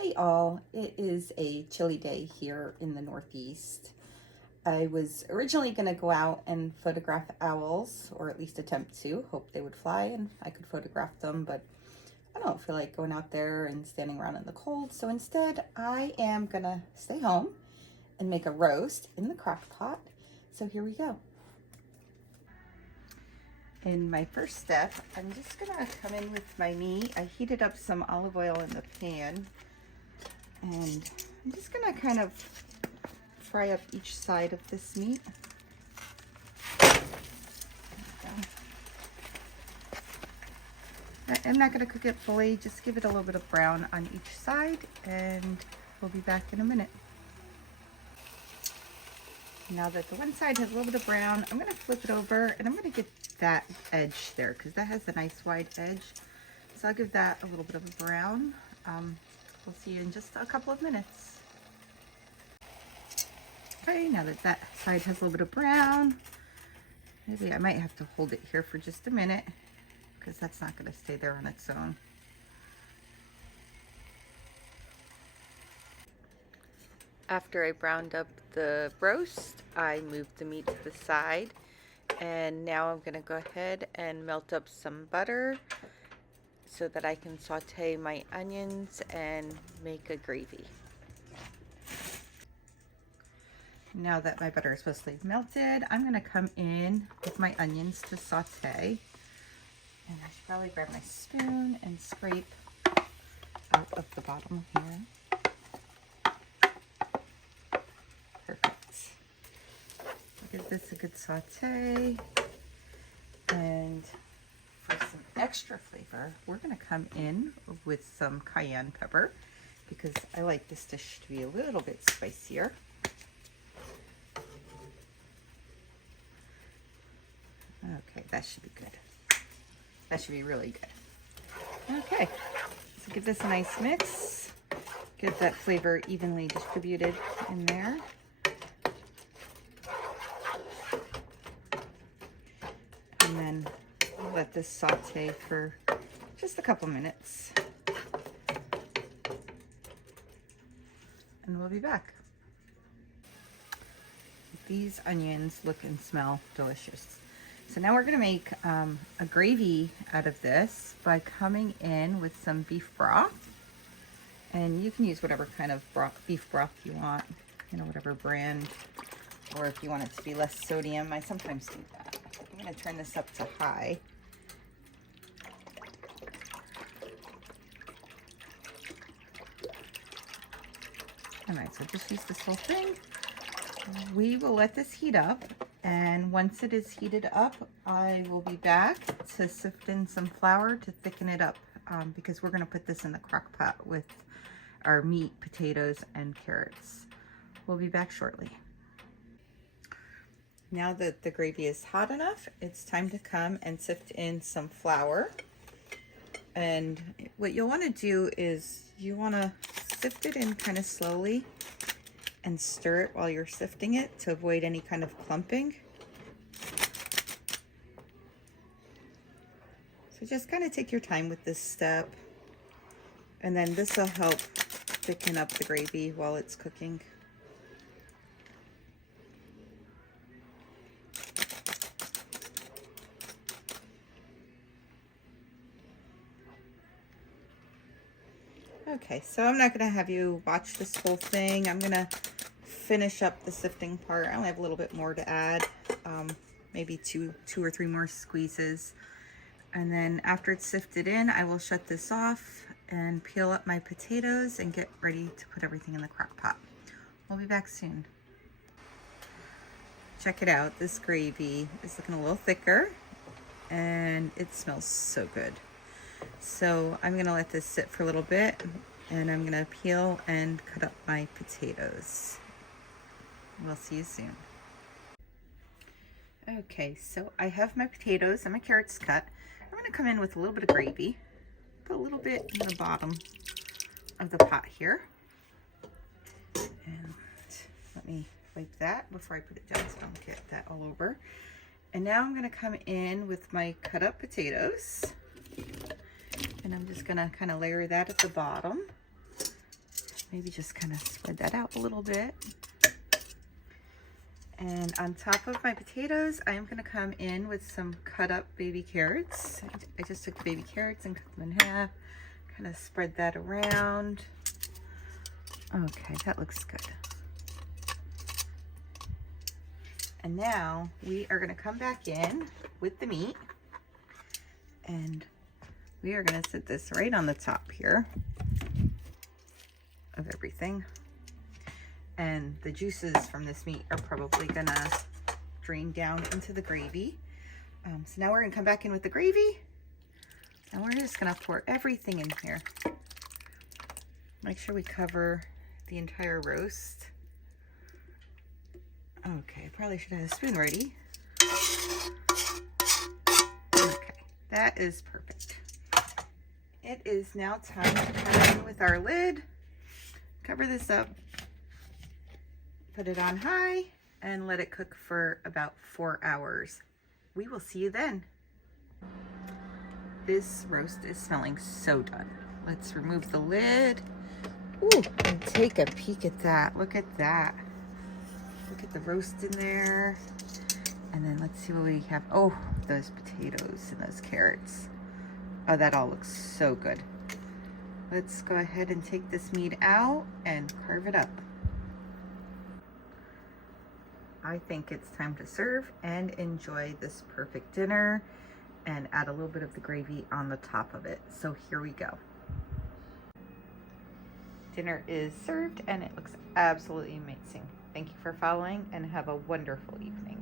Hey all, it is a chilly day here in the Northeast. I was originally going to go out and photograph owls, or at least attempt to, hope they would fly and I could photograph them, but I don't feel like going out there and standing around in the cold, so instead I am going to stay home and make a roast in the crock pot. So here we go. In my first step, I'm just going to come in with my meat. I heated up some olive oil in the pan. And I'm just going to kind of fry up each side of this meat. I'm not going to cook it fully, just give it a little bit of brown on each side, and we'll be back in a minute. Now that the one side has a little bit of brown, I'm going to flip it over, and I'm going to get that edge there, because that has a nice wide edge. So I'll give that a little bit of a brown. We'll see you in just a couple of minutes. Okay, now that that side has a little bit of brown, maybe I might have to hold it here for just a minute because that's not going to stay there on its own. After I browned up the roast, I moved the meat to the side, and now I'm going to go ahead and melt up some butter so that I can saute my onions and make a gravy. Now that my butter is mostly melted, I'm going to come in with my onions to saute. And I should probably grab my spoon and scrape out of the bottom here. Perfect. Give this a good saute. And for some extra flavor, we're going to come in with some cayenne pepper because I like this dish to be a little bit spicier. Okay, that should be good. That should be really good. Okay, so give this a nice mix. Get that flavor evenly distributed in there. And then let this saute for just a couple minutes. And we'll be back. These onions look and smell delicious. So now we're going to make a gravy out of this by coming in with some beef broth. And you can use whatever kind of beef broth you want, you know, whatever brand, or if you want it to be less sodium. I sometimes do that. I'm going to turn this up to high. All right, so just use this whole thing. We will let this heat up, and once it is heated up, I will be back to sift in some flour to thicken it up because we're going to put this in the crock pot with our meat, potatoes, and carrots. We'll be back shortly. Now that the gravy is hot enough, it's time to come and sift in some flour. And what you'll want to do is you want to sift it in kind of slowly and stir it while you're sifting it to avoid any kind of clumping. So just kind of take your time with this step, and then this will help thicken up the gravy while it's cooking. Okay, so I'm not going to have you watch this whole thing. I'm going to finish up the sifting part. I only have a little bit more to add, maybe two or three more squeezes. And then after it's sifted in, I will shut this off and peel up my potatoes and get ready to put everything in the crock pot. We'll be back soon. Check it out. This gravy is looking a little thicker and it smells so good. So I'm gonna let this sit for a little bit, and I'm gonna peel and cut up my potatoes. We'll see you soon. Okay, so I have my potatoes and my carrots cut. I'm gonna come in with a little bit of gravy, put a little bit in the bottom of the pot here. And let me wipe that before I put it down so I don't get that all over. And now I'm gonna come in with my cut up potatoes. And I'm just gonna kind of layer that at the bottom. Maybe just kind of spread that out a little bit. And on top of my potatoes, I'm gonna come in with some cut up baby carrots. I just took the baby carrots and cut them in half. Kind of spread that around. Okay, that looks good. And now we are gonna come back in with the meat, and we are gonna set this right on the top here of everything. And the juices from this meat are probably gonna drain down into the gravy. So now we're gonna come back in with the gravy, and we're just gonna pour everything in here. Make sure we cover the entire roast. Okay, probably should have a spoon ready. Okay, that is perfect. It is now time to come in with our lid, cover this up, put it on high, and let it cook for about 4 hours. We will see you then. This roast is smelling so done. Let's remove the lid. Ooh, and take a peek at that. Look at that. Look at the roast in there. And then let's see what we have. Oh, those potatoes and those carrots. Oh, that all looks so good. Let's go ahead and take this meat out and carve it up. I think it's time to serve and enjoy this perfect dinner and add a little bit of the gravy on the top of it. So here we go. Dinner is served and it looks absolutely amazing. Thank you for following and have a wonderful evening.